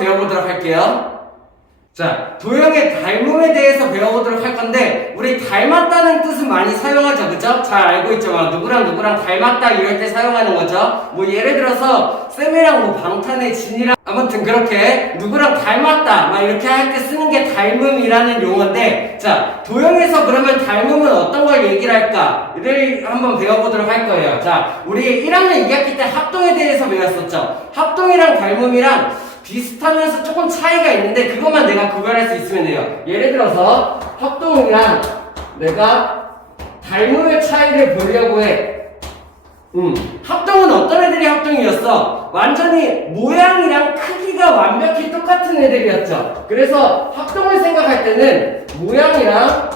배워보도록 할게요. 자, 도형의 닮음에 대해서 배워보도록 할 건데, 우리 닮았다는 뜻은 많이 사용하죠, 그죠? 잘 알고 있죠? 막 누구랑 누구랑 닮았다 이럴 때 사용하는 거죠. 뭐 예를 들어서 쌤이랑 뭐 방탄의 진이랑 아무튼 그렇게 누구랑 닮았다 막 이렇게 할 때 쓰는 게 닮음이라는 용어인데, 자, 도형에서 그러면 닮음은 어떤 걸 얘기를 할까를 한번 배워보도록 할 거예요. 자, 우리 1학년 2학기 때 합동에 대해서 배웠었죠. 합동이랑 닮음이랑 비슷하면서 조금 차이가 있는데 그것만 내가 구별할 수 있으면 돼요. 예를 들어서 합동이랑 내가 닮음의 차이를 보려고 해. 합동은 어떤 애들이 합동이었어? 완전히 모양이랑 크기가 완벽히 똑같은 애들이었죠. 그래서 합동을 생각할 때는 모양이랑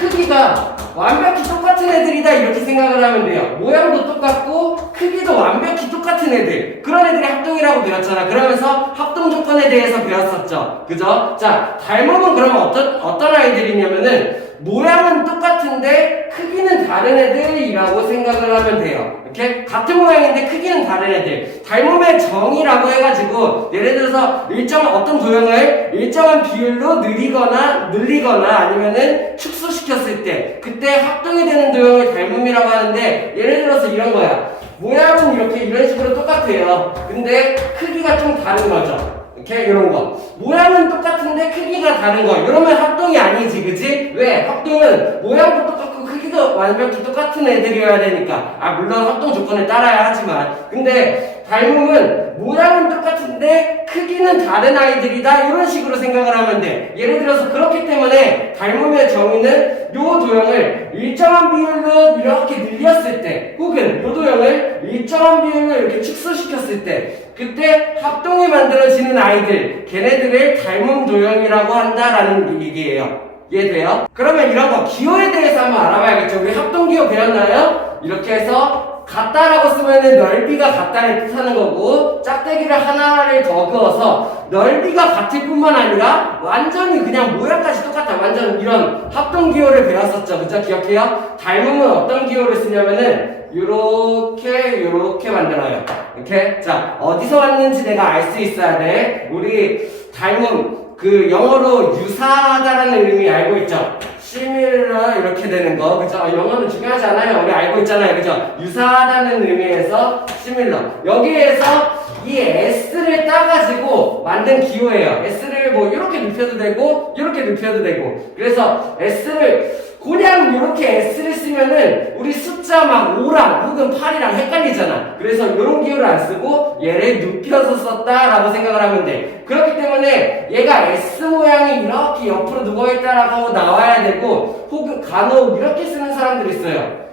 크기가 완벽히 똑같은 애들이다 이렇게 생각을 하면 돼요. 모양도 똑같고 크기도 완벽히 똑같은 애들, 그런 애들이 합동이라고 배웠잖아. 그러면서 합동 조건에 대해서 배웠었죠. 그죠? 자, 닮음은 그러면 어떤 아이들이냐면은 모양은 똑같은데 크기는 다른 애들이라고 생각을 하면 돼요. 이렇게 같은 모양인데 크기는 다른 애들. 닮음의 정의라고 해가지고 예를 들어서 어떤 도형을 일정한 비율로 늘리거나 아니면은 축소시켰을 때 그때 합동이 되는 도형을 닮음이라고 하는데, 예를 들어서 이런 거야. 모양은 이런 식으로 똑같아요. 근데 크기가 좀 다른 거죠. 이렇게 이런 거. 모양은 똑같은데 크기가 다른 거. 이러면 합동이 아니지, 그치? 왜? 합동은 모양도 똑같고 크기도 완벽히 똑같은 애들이어야 되니까. 물론 합동 조건을 따라야 하지만. 근데 닮음은 모양은 똑같은데 크기는 다른 아이들이다 이런 식으로 생각을 하면 돼. 예를 들어서 그렇기 때문에 닮음의 정의는 요 도형을 일정한 비율로 이렇게 늘렸을 때, 혹은 요 도형을 일정한 비율로 이렇게 축소시켰을 때 그때 합동이 만들어지는 아이들, 걔네들을 닮음 도형이라고 한다라는 얘기예요. 이해돼요? 그러면 이런 거 기호에 대해서 한번 알아봐야겠죠. 우리 합동 기호 배웠나요? 이렇게 해서 같다라고 쓰면은 넓이가 같다를 뜻하는 거고, 짝대기를 하나를 더 그어서 넓이가 같을 뿐만 아니라 완전히 그냥 모양까지 똑같아. 완전 이런 합동 기호를 배웠었죠. 그죠? 기억해요? 닮음은 어떤 기호를 쓰냐면은 요렇게 만들어요. 이렇게. 자, 어디서 왔는지 내가 알 수 있어야 돼. 우리 닮음, 영어로 유사하다라는 의미 알고 있죠? similar 이렇게 되는 거, 그죠? 영어는 중요하지 않아요. 우리 알고 있잖아요. 그죠? 유사하다는 의미에서 similar. 여기에서 이 s를 따가지고 만든 기호예요. s를 뭐 이렇게 눕혀도 되고 이렇게 눕혀도 되고. 그래서 s를 그냥 이렇게 S를 쓰면은 우리 숫자 막 5랑 혹은 8이랑 헷갈리잖아. 그래서 이런 기호를 안 쓰고 얘를 눕혀서 썼다라고 생각을 하면 돼. 그렇기 때문에 얘가 S 모양이 이렇게 옆으로 누워있다라고 나와야 되고, 혹은 간혹 이렇게 쓰는 사람들이 있어요.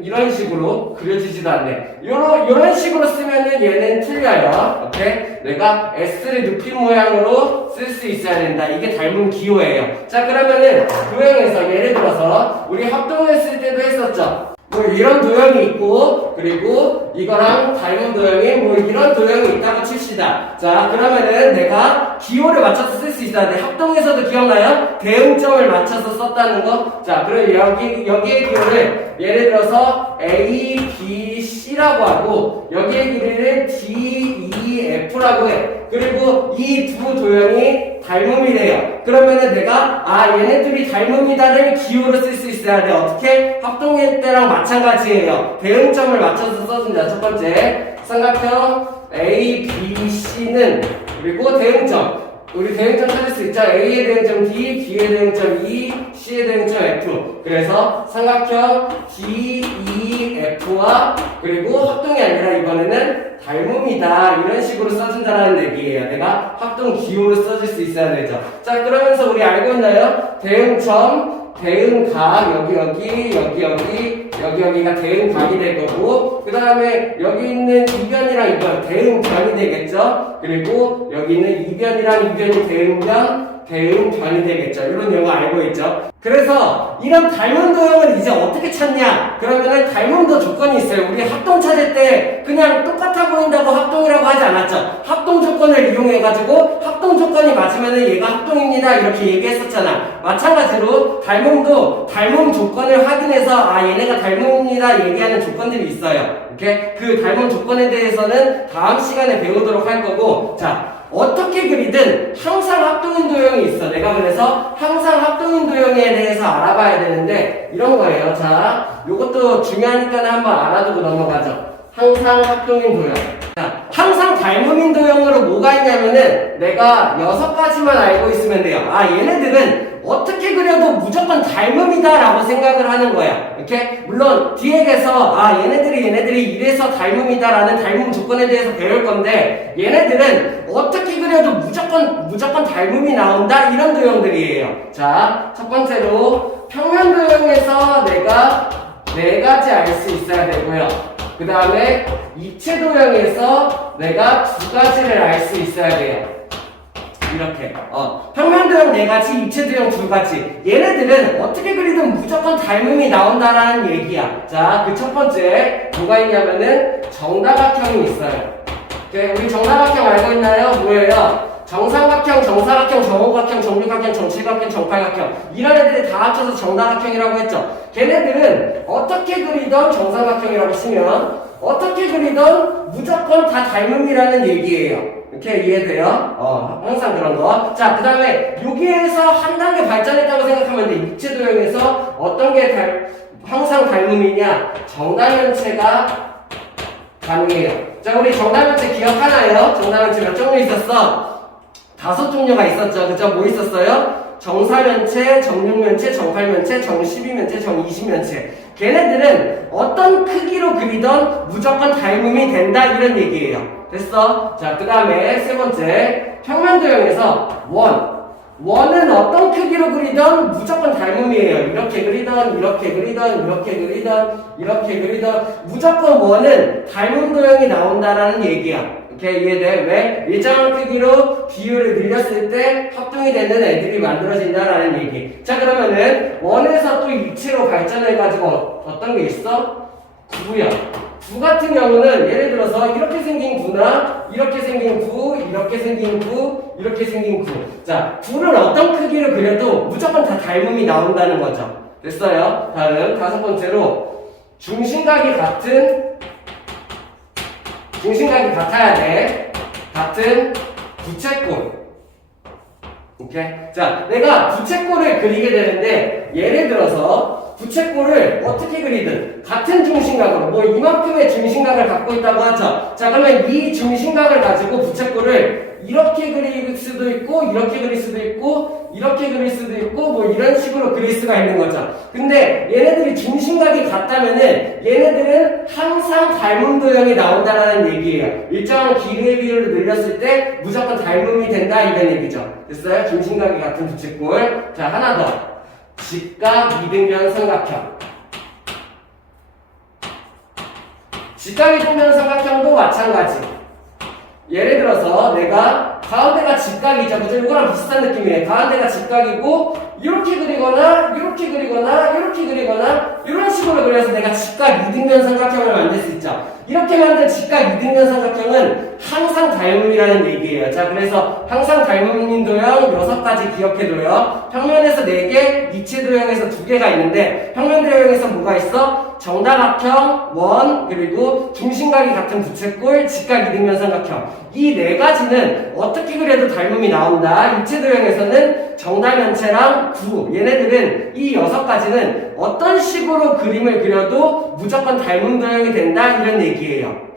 이런 식으로 그려지지도 않네. 이런 식으로 쓰면은 얘는 틀려요. 오케이? 내가 S를 눕힌 모양으로 쓸 수 있어야 된다. 이게 닮은 기호예요. 자, 그러면은 도형에서 예를 들어서 우리 합동했을 때도 했었죠. 뭐 이런 도형이 있고, 그리고 이거랑 닮은 도형이 뭐 이런 도형이 있다고 칩시다. 자, 그러면은 내가 기호를 맞춰서 쓸 수 있어야 돼. 합동에서도 기억나요? 대응점을 맞춰서 썼다는 거. 자, 그럼 여기의 기호를 예를 들어서 A, B, C라고 하고, 여기의 길이를 D, E, F라고 해. 그리고 이 두 도형이 닮음이래요. 그러면은 내가 얘네들이 닮음이다를 기호로 쓸 수 있어야 돼. 어떻게? 합동일 때랑 마찬가지예요. 대응점을 맞춰서 써준다. 첫 번째 삼각형 A, B, C는, 그리고 대응점, 우리 대응점 찾을 수 있죠? A의 대응점 D, B의 대응점 E, C의 대응점 F. 그래서 삼각형 D, E, F와 그리고 합동이 아니라 이번에는 닮음이다 이런 식으로 써준다는 얘기예요. 내가 합동 기호로 써줄 수 있어야 되죠. 자, 그러면서 우리 알고 있나요? 대응점, 대응각, 여기가 대응각이 될 거고, 그 다음에 여기 있는 이변이랑 이변, 대응변이 되겠죠? 그리고 여기 있는 이변이랑 이변이 대응변이 되겠죠. 이런 용어 알고 있죠? 그래서 이런 닮은 도형을 이제 어떻게 찾냐? 그러면은 닮음도 조건이 있어요. 우리 합동 찾을 때 그냥 똑같아 보인다고 합동이라고 하지 않았죠? 합동 조건을 이용해가지고 합동 조건이 맞으면은 얘가 합동입니다 이렇게 얘기했었잖아. 마찬가지로 닮음도 닮음 조건을 확인해서 얘네가 닮음입니다 얘기하는 조건들이 있어요. 이렇게 그 닮음 조건에 대해서는 다음 시간에 배우도록 할 거고, 자, 어떻게 그리든 내가 그래서 항상 합동인 도형에 대해서 알아봐야 되는데 이런 거예요. 자, 요것도 중요하니까 한번 알아두고 넘어가죠. 항상 합동인 도형. 자, 항상 닮음인 도형으로 뭐가 있냐면은 내가 6가지만 알고 있으면 돼요. 아, 얘네들은 어떻게 그려도 무조건 닮음이다 라고 생각을 하는 거야. 이렇게? 물론 뒤에서 아, 얘네들이 이래서 닮음이다 라는 닮음 조건에 대해서 배울 건데 얘네들은 어떻게 그려도 무조건 닮음이 나온다 이런 도형들이에요. 자, 첫 번째로 평면 도형에서 내가 4가지 알 수 있어야 되고요. 그 다음에 입체 도형에서 내가 2가지를 알 수 있어야 돼요. 이렇게 평면 도형 4가지, 입체 도형 2가지. 얘네들은 어떻게 그리든 무조건 닮음이 나온다라는 얘기야. 자, 그 첫 번째 뭐가 있냐면은 정다각형이 있어요. 오케이, 우리 정다각형 알고 있나요? 뭐예요? 정삼각형, 정사각형, 정오각형, 정육각형, 정칠각형, 정팔각형 이런 애들이 다 합쳐서 정다각형이라고 했죠. 걔네들은 어떻게 그리던 정삼각형이라고 치면 어떻게 그리던 무조건 다 닮음이라는 얘기예요. 이렇게 이해돼요? 항상 그런 거. 자, 그 다음에 여기에서 한 단계 발전했다고 생각하면 돼. 입체 도형에서 어떤 게 항상 닮음이냐? 정다면체가 가능해요. 자, 우리 정다면체 기억하나요? 정다면체 몇 종류 있었어? 5종류가 있었죠. 그죠? 뭐 있었어요? 정사면체, 정육면체, 정팔면체, 정십이면체, 정이십면체. 걔네들은 어떤 크기로 그리던 무조건 닮음이 된다 이런 얘기예요. 됐어? 자, 그 다음에 세 번째 평면 도형에서 원은 어떤 크기로 그리던 무조건 닮음이에요. 이렇게 그리던 무조건 원은 닮음 도형이 나온다라는 얘기야. 이렇게 이해돼? 왜? 일정한 크기로 비율을 늘렸을 때 합동이 되는 애들이 만들어진다라는 얘기. 자, 그러면은 원에서 또 입체로 발전해가지고 어떤 게 있어? 구야. 구 같은 경우는 예를 들어서 이렇게 생긴 구나 이렇게 생긴 구, 이렇게 생긴 구, 이렇게 생긴 구. 자, 구를 어떤 크기로 그려도 무조건 다 닮음이 나온다는 거죠. 됐어요? 다음 5번째로 중심각이 같아야 돼. 같은 부채꼴. 오케이? 자, 내가 부채꼴을 그리게 되는데 예를 들어서 부채꼴을 어떻게 그리든 같은 중심각으로 뭐 이만큼의 중심각을 갖고 있다고 하죠. 자, 그러면 이 중심각을 가지고 부채꼴을 이렇게 그릴 수도 있고 이렇게 그릴 수도 있고 이렇게 그릴 수도 있고 뭐 이런 식으로 그릴 수가 있는 거죠. 근데 얘네들이 중심각이 같다면은 얘네들은 항상 닮음 도형이 나온다라는 얘기예요. 일정한 길이의 비율을 늘렸을 때 무조건 닮음이 된다 이런 얘기죠. 됐어요? 중심각이 같은 부채꼴. 자, 하나 더. 직각 이등변 삼각형. 직각 이등변 삼각형도 마찬가지. 예를 들어서 내가 가운데가 직각이죠. 그죠? 이거랑 비슷한 느낌이에요. 가운데가 직각이고 이렇게 그리거나 이렇게 그리거나 이렇게 그리거나 이런 식으로 그려서 내가 직각 이등변 삼각형을 만들 수 있죠. 이렇게 만든 직각 이등변 삼각형은 항상 닮음이라는 얘기예요. 자, 그래서 항상 닮음인 도형 6가지 기억해둬요. 평면에서 4개, 입체 도형에서 2개가 있는데 평면 도형에서 뭐가 있어? 정다각형, 원, 그리고 중심각이 같은 부채꼴, 직각 이등변 삼각형. 이 4가지는 어떻게 그려도 닮음이 나온다. 입체 도형에서는 정다면체랑 구. 얘네들은 이 6가지는 어떤 식으로 그림을 그려도 무조건 닮음 도형이 된다. 이런 얘기예요.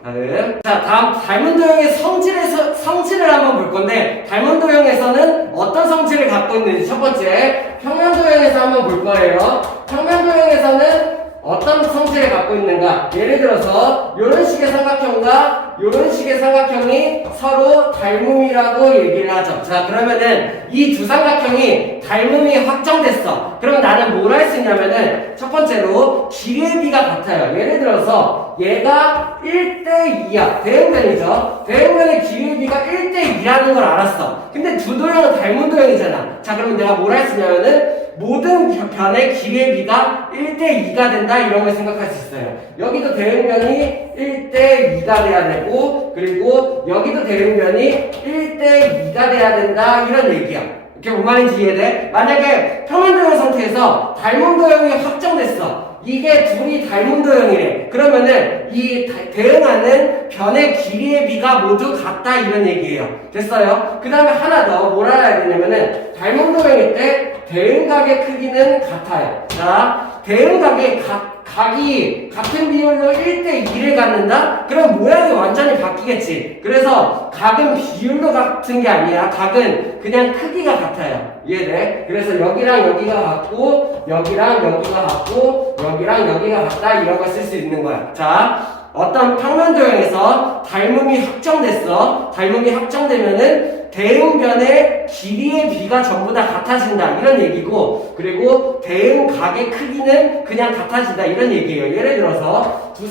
다음 닮은 도형의 성질을 한번 볼 건데 닮은 도형에서는 어떤 성질을 갖고 있는지 첫 번째 평면 도형에서 한번 볼 거예요. 평면 도형에서는 어떤 성질을 갖고 있는가? 예를 들어서 이런 식의 삼각형과 이런 식의 삼각형이 서로 닮음이라고 얘기를 하죠. 자, 그러면은 이 두 삼각형이 닮음이 확정됐어. 그럼 나는 뭘 할 수 있냐면은 첫 번째로 길이의 비가 같아요. 예를 들어서 얘가 1대2야. 대응변이죠. 대응변의 길이의 비가 1대2라는 걸 알았어. 근데 두 도형은 닮은 도형이잖아. 자, 그러면 내가 뭘 할 수 있냐면은 모든 변의 길이의 비가 1대2가 된다 이런 걸 생각할 수 있어요. 여기도 대응변이 1대2가 돼야 되고 그리고 여기도 대응변이 1대2가 돼야 된다 이런 얘기야. 이게 뭔 말인지 이해돼? 만약에 평면 도형 상태에서 닮은 도형이 확정됐어. 이게 둘이 닮은 도형이래. 그러면은 이 대응하는 변의 길이의 비가 모두 같다 이런 얘기예요. 됐어요? 그 다음에 하나 더 뭘 알아야 되냐면은 닮은 도형일 때 대응각의 크기는 같아요. 자, 대응각의 각이 같은 비율로 1대2를 갖는다? 그럼 모양이 완전히 바뀌겠지. 그래서 각은 비율로 같은 게 아니라 각은 그냥 크기가 같아요. 이해돼? 그래서 여기랑 여기가 같고 여기랑 여기가 같고 여기랑 여기가 같다 이런 걸 쓸 수 있는 거야. 자, 어떤 평면도형에서 닮음이 확정됐어. 닮음이 확정되면은 대응변의 길이의 비가 전부 다 같아진다 이런 얘기고, 그리고 대응각의 크기는 그냥 같아진다 이런 얘기예요. 예를 들어서 두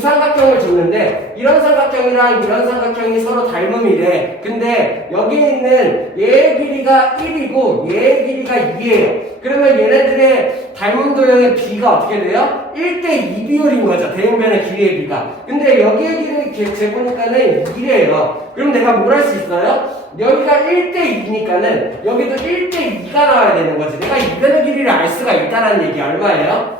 삼각형을 줬는데 이런 삼각형이랑 이런 삼각형이 서로 닮음이래. 근데 여기에 있는 얘의 길이가 1이고 얘의 길이가 2예요. 그러면 얘네들의 닮은 도형의 비가 어떻게 돼요? 1대2 비율인 거죠. 대응변의 길이의 비가. 근데 여기의 길이 재보니까는 2래요. 그럼 내가 뭘 할 수 있어요? 여기가 1대2니까는 여기도 1대2가 나와야 되는 거지. 내가 이변의 길이를 알 수가 있다는 얘기 얼마예요?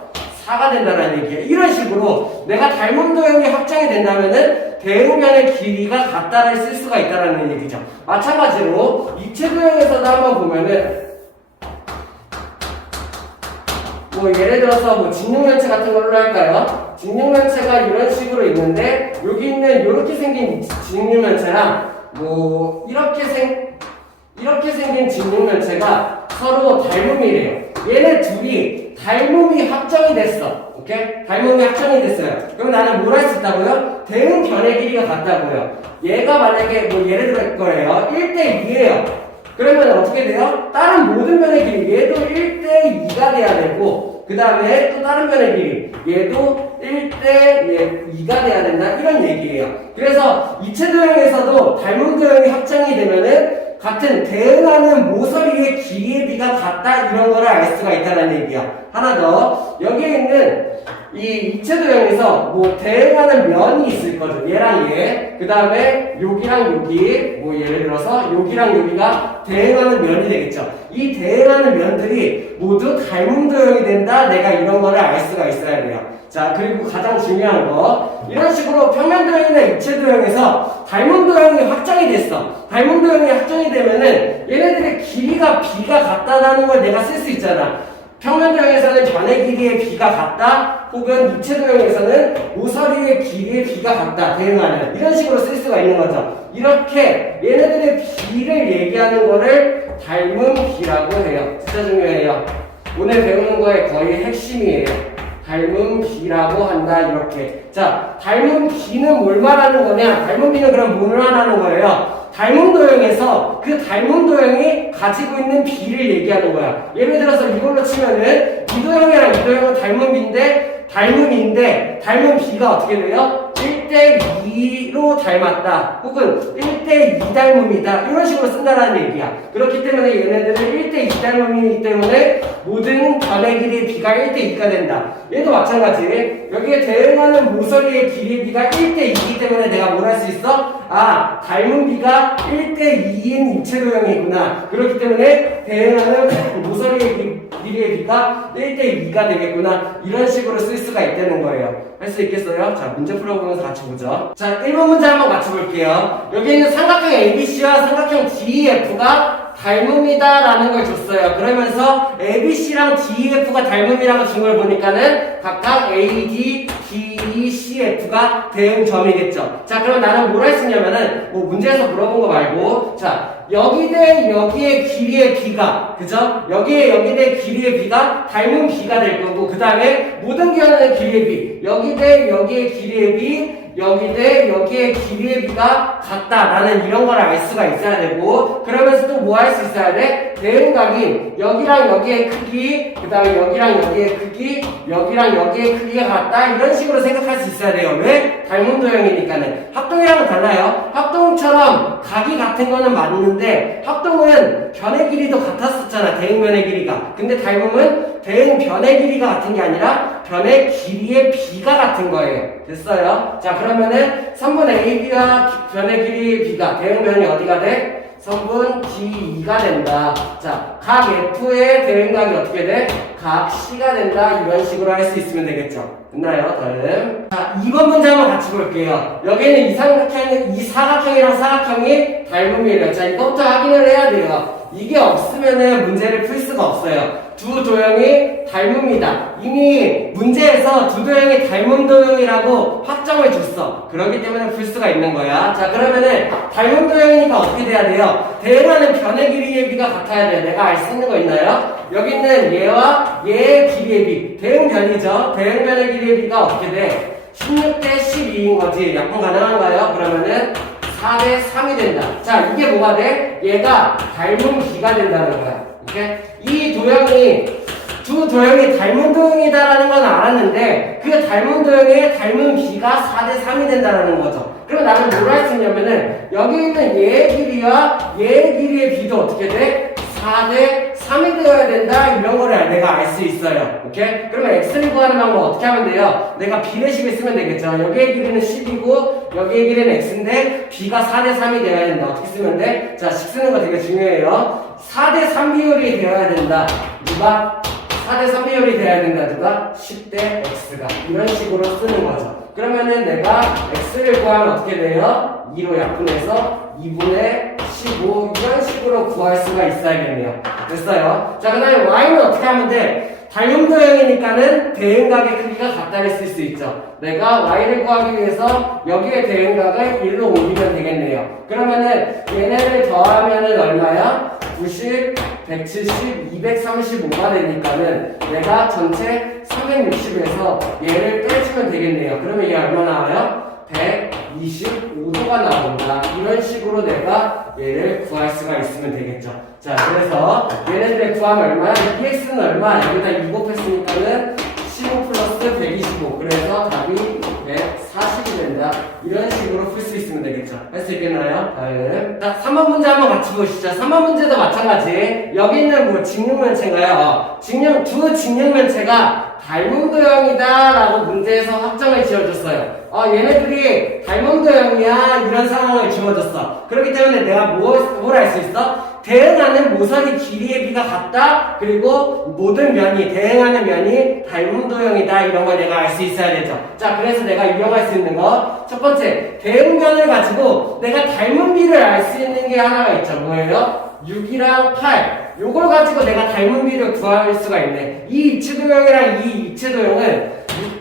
4가 된다는 얘기예요. 이런 식으로 내가 닮은 도형이 확정이 된다면은 대응변의 길이가 같다를 쓸 수가 있다는 얘기죠. 마찬가지로 입체 도형에서도 한번 보면은 뭐 예를 들어서 뭐 직육면체 같은 걸로 할까요? 직육면체가 이런 식으로 있는데 여기 있는 이렇게 생긴 직육면체랑 뭐 이렇게 생긴 직육면체가 서로 닮음이래요. 얘네 둘이 닮음이 확정이 됐어. 오케이? 닮음이 확정이 됐어요. 그럼 나는 뭘 할 수 있다고요? 대응 변의 길이가 같다고요. 얘가 만약에 뭐 예를 들을 거예요. 1대2예요. 그러면 어떻게 돼요? 다른 모든 변의 길이 얘도 1대2가 돼야 되고, 그 다음에 또 다른 변의 길이 얘도 1대2가 돼야 된다 이런 얘기예요. 그래서 입체 도형에서도 닮은 도형이 확정이 되면은 같은 대응하는 모서리의 길이의 비가 같다 이런 거를 알 수가 있다는 얘기야. 하나 더, 여기에 있는 이 입체 도형에서 뭐 대응하는 면이 있을 거죠. 얘랑 얘, 그 다음에 여기랑 여기, 뭐 예를 들어서 여기랑 여기가 대응하는 면이 되겠죠. 이 대응하는 면들이 모두 닮은 도형이 된다. 내가 이런 거를 알 수가 있어야 돼요. 자, 그리고 가장 중요한 거, 이런 식으로 평면도형이나 입체도형에서 닮은 도형이 확정이 됐어. 닮은 도형이 확정이 되면은 얘네들의 길이가 비가 같다라는 걸 내가 쓸 수 있잖아. 평면도형에서는 변의 길이의 비가 같다, 혹은 입체도형에서는 모서리의 길이의 비가 같다, 대응하는 이런 식으로 쓸 수가 있는 거죠. 이렇게 얘네들의 비를 얘기하는 거를 닮은 비라고 해요. 진짜 중요해요. 오늘 배우는 거의 거의 핵심이에요. 닮은 비라고 한다 이렇게. 자, 닮은 비는 뭘 말하는 거냐? 닮은 비는 그럼 뭘 말하는 거예요? 닮은 도형에서 그 닮은 도형이 가지고 있는 비를 얘기하는 거야. 예를 들어서 이걸로 치면은 이 도형이랑 이 도형은 닮음인데 닮은 비가 어떻게 돼요? 1대2로 닮았다, 혹은 1대2 닮음이다 이런 식으로 쓴다는 얘기야. 그렇기 때문에 얘네들은 1대2 닮음이기 때문에 모든 변의 길이의 비가 1대2가 된다. 얘도 마찬가지. 여기에 대응하는 모서리의 길이의 비가 1대2이기 때문에 내가 뭘 할 수 있어? 아, 닮은 비가 1대2인 입체도형이구나. 그렇기 때문에 대응하는 모서리의 길이의 비가 1대2가 되겠구나. 이런 식으로 쓸 수가 있다는 거예요. 할 수 있겠어요? 자, 문제 풀어보면서 같이 보죠. 자, 1번 문제 한번 같이 볼게요. 여기 있는 삼각형 ABC와 삼각형 DEF가 닮음이다 라는 걸 줬어요. 그러면서 ABC랑 DEF가 닮음이라고 준 걸 보니까는 각각 AD, DE, CF가 대응점이겠죠. 자, 그럼 나는 뭘 할 수 있냐면은 뭐 문제에서 물어본 거 말고, 자, 여기 대 여기의 길이의 비가, 그죠? 여기 대 길이의 비가 닮은 비가 될 거고, 그 다음에 모든 기하는 길이의 비, 여기 대 여기의 길이의 비, 여기 대 여기의 길이의 비가 같다라는 이런 걸 알 수가 있어야 되고, 그러면서 또 뭐 할 수 있어야 돼? 대응각이 여기랑 여기의 크기, 그 다음에 여기랑 여기의 크기, 여기랑 여기의 크기가 같다 이런 식으로 생각할 수 있어야 돼요. 왜? 닮은 도형이니까는. 합동이랑은 달라요. 합동처럼 각이 같은 거는 맞는데 합동은 변의 길이도 같았었잖아. 대응변의 길이가. 근데 닮음은 대응 변의 길이가 같은 게 아니라 변의 길이의 비가 같은 거예요. 됐어요? 자, 그러면은 3분 AB와 변의 길이의 비가 대응변이 어디가 돼? 성분 D2가 된다. 자, 각 F의 대응각이 어떻게 돼? 각 C가 된다. 이런 식으로 할 수 있으면 되겠죠. 됐나요? 다음. 자, 2번 문제 한번 같이 볼게요. 여기는 이 사각형이랑 사각형이 닮음이래요. 자, 이것부터 확인을 해야 돼요. 이게 없으면은 문제를 풀 수가 없어요. 두 도형이 닮음이다. 이미 문제에서 두 도형이 닮음 도형이라고 확정을 줬어. 그렇기 때문에 풀 수가 있는 거야. 자, 그러면은 닮음 도형이니까 어떻게 돼야 돼요? 대응하는 변의 길이의 비가 같아야 돼요. 내가 알 수 있는 거 있나요? 여기 있는 얘와 얘의 길이의 비. 대응변이죠. 대응변의 길이의 비가 어떻게 돼? 16대 12인 거지. 약분 가능한가요? 그러면은 4대 3이 된다. 자, 이게 뭐가 돼? 얘가 닮은 비가 된다는 거야. 오케이? 이 도형이, 두 도형이 닮은 도형이다라는 건 알았는데, 그 닮은 도형의 닮은 비가 4대 3이 된다는 거죠. 그럼 나는 뭘 할 수 있냐면은, 여기 있는 얘의 길이와 얘의 길이의 비도 어떻게 돼? 4대 3이 되어야 된다. 이런 거를 내가 알 수 있어요. 오케이? 그러면 x를 구하는 방법 어떻게 하면 돼요? 내가 비례식을 쓰면 되겠죠. 여기의 길이는 10이고 여기의 길이는 x인데 b가 4대 3이 되어야 된다. 어떻게 쓰면 돼? 자, 식 쓰는 거 되게 중요해요. 4대 3 비율이 되어야 된다. 누가? 4대 3 비율이 되어야 된다. 누가? 10대 x가. 이런 식으로 쓰는 거죠. 그러면은 내가 x를 구하면 어떻게 돼요? 2로 약분해서 2분의 15 이런 식으로 구할 수가 있어야겠네요. 됐어요? 자, 그 다음에 y는 어떻게 하면 돼? 닮은 도형이니까는 대응각의 크기가 같다를 쓸 수 있죠. 내가 y를 구하기 위해서 여기에 대응각을 1로 옮기면 되겠네요. 그러면은 얘네를 더하면은 얼마야? 90, 170, 235가 되니까는 내가 전체 360에서 얘를 빼주면 되겠네요. 그러면 얘 얼마 나와요? 125도가 나온다. 이런 식으로 내가 얘를 구할 수가 있으면 되겠죠. 자, 그래서 얘네들의 구하면 얼마야? EX는 얼마? 여기다 2 곱했으니까는 15 플러스 125. 그래서 답이 140이 된다. 이런 식으로 풀 수 있으면 되겠죠. 할 수 있겠나요? 다음. 자, 3번 문제 한번 같이 보시죠. 3번 문제도 마찬가지. 여기 있는 뭐 직육면체인가요? 두 직육면체가 닮은 도형이다 라고 문제에서 확정을 지어줬어요. 얘네들이 닮은 도형이야 이런 상황을 지어줬어. 그렇기 때문에 내가 뭘 알 수 있어? 대응하는 모서리 길이의 비가 같다. 그리고 모든 면이 대응하는 면이 닮은 도형이다. 이런 걸 내가 알 수 있어야 되죠. 자, 그래서 내가 이용할 수 있는 거 첫 번째, 대응면을 가지고 내가 닮은 비를 알 수 있는 게 하나가 있죠. 뭐예요? 6이랑 8. 요걸 가지고 내가 닮은 비를 구할 수가 있네. 이 입체도형이랑 이 입체도형은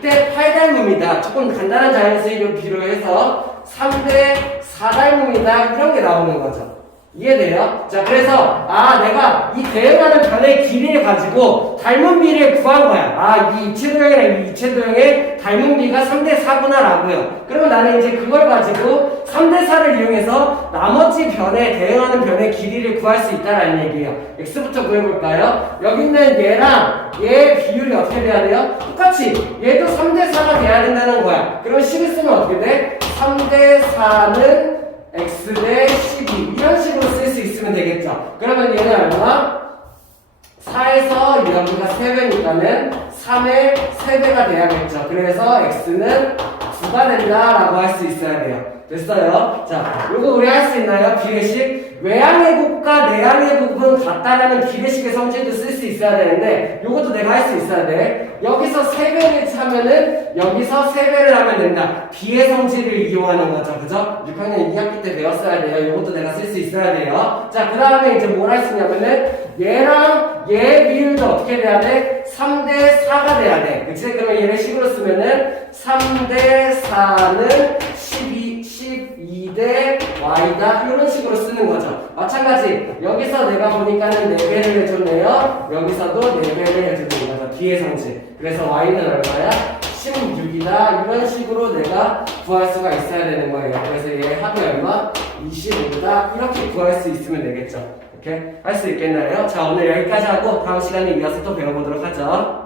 6대 8 닮음이다. 조금 간단한 자연수를 비교해서 3대 4 닮음이다. 이런 게 나오는 거죠. 이해돼요? 자, 그래서 내가 이 대응하는 변의 길이를 가지고 닮은 비를 구한 거야. 이 입체도형이랑 이 입체도형의 닮은 비가 3대 4구나 라고요. 그러면 나는 이제 그걸 가지고 3대 4를 이용해서 나머지 변에 대응하는 변의 길이를 구할 수 있다라는 얘기예요. x부터 구해볼까요? 여기 있는 얘랑 얘의 비율이 어떻게 돼야 돼요? 똑같이 얘도 3대 4가 돼야 된다는 거야. 그럼 식을 쓰면 어떻게 돼? 3대 4는 x 대 12 이런 식으로 쓸 수 있으면 되겠죠. 그러면 얘는 얼마? 4에서 여기가 3배니까는 3의 3배가 돼야겠죠. 그래서 x는 9가 된다라고 할 수 있어야 돼요. 됐어요? 자, 요거 우리 할 수 있나요? 비례식? 외항의 곱과 내항의 곱은 같다라는 비례식의 성질도 쓸 수 있어야 되는데 요것도 내가 할 수 있어야 돼. 여기서 3배를 하면은 여기서 3배를 하면 된다. 비의 성질을 이용하는 거죠. 그죠? 6학년 2학기 때 배웠어야 돼요. 요것도 내가 쓸 수 있어야 돼요. 자, 그 다음에 이제 뭘 할 수 있냐면은 얘랑 얘 비율도 어떻게 돼야 돼? 3대 4가 돼야 돼. 그치? 그러면 얘를 식으로 쓰면은 3대 4는 12대 y다. 이런 식으로 쓰는 거죠. 마찬가지 여기서 내가 보니까는 4배를 해줬네요. 여기서도 4배를 해주는 거죠. 비의 성질. 그래서 y는 얼마야? 16이다. 이런 식으로 내가 구할 수가 있어야 되는 거예요. 그래서 얘 합이 얼마? 25다. 이렇게 구할 수 있으면 되겠죠. 이렇게 할 수 있겠나요? 자, 오늘 여기까지 하고 다음 시간에 이어서 또 배워보도록 하죠.